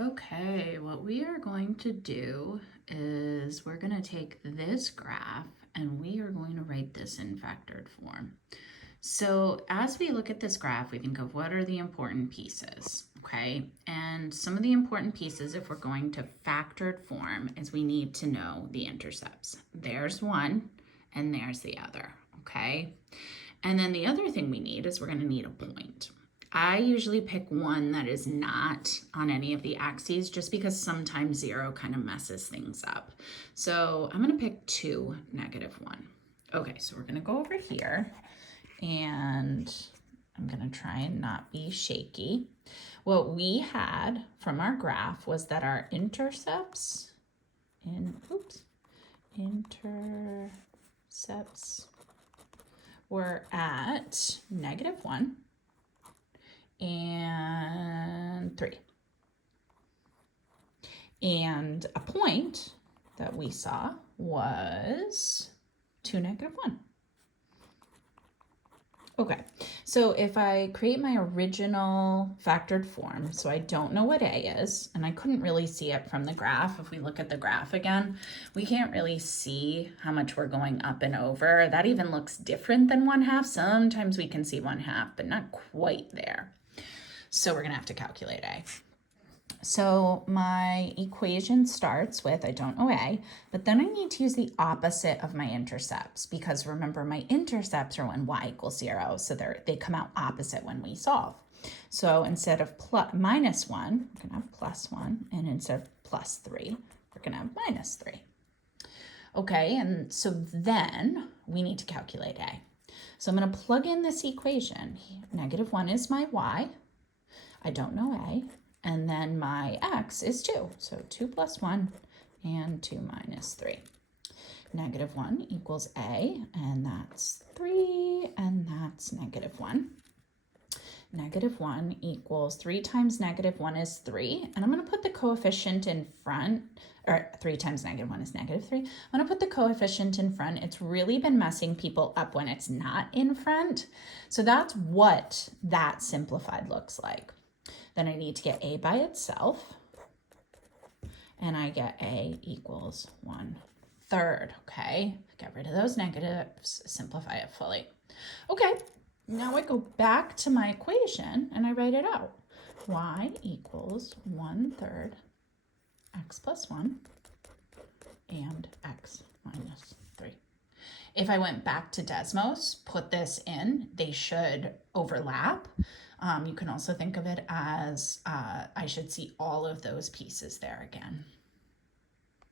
Okay, what we are going to do is we're going to take this graph and we are going to write this in factored form. So as we look at this graph, we think of what are the important pieces, okay? And some of the important pieces, if we're going to factored form, is we need to know the intercepts. There's one and there's the other, okay? And then the other thing we need is we're going to need a point. I usually pick one that is not on any of the axes just because sometimes 0 kind of messes things up. So I'm going to pick 2, -1. Okay, so we're going to go over here and I'm going to try and not be shaky. What we had from our graph was that our intercepts were at -1 and 3. And a point that we saw was 2, -1. Okay, so if I create my original factored form, so I don't know what A is, and I couldn't really see it from the graph. If we look at the graph again, we can't really see how much we're going up and over. That even looks different than 1/2. Sometimes we can see 1/2, but not quite there. So we're gonna have to calculate A. So my equation starts with, I don't know A, but then I need to use the opposite of my intercepts because remember my intercepts are when y equals 0, so they come out opposite when we solve. So instead of -1, we're gonna have +1, and instead of +3, we're gonna have -3. Okay, and so then we need to calculate A. So I'm gonna plug in this equation. -1 is my y, I don't know A, and then my x is 2. So 2 + 1 and 2 - 3. -1 equals A, and that's 3, and that's -1. -1 equals 3 times -1 is 3, and I'm going to put the coefficient in front, or 3 times -1 is -3. I'm going to put the coefficient in front. It's really been messing people up when it's not in front. So that's what that simplified looks like. Then I need to get A by itself, and I get A equals 1/3, okay? Get rid of those negatives, simplify it fully. Okay, now I go back to my equation and I write it out. Y equals 1/3 x + 1 and x - 3. If I went back to Desmos, put this in, they should overlap. You can also think of it as I should see all of those pieces there again.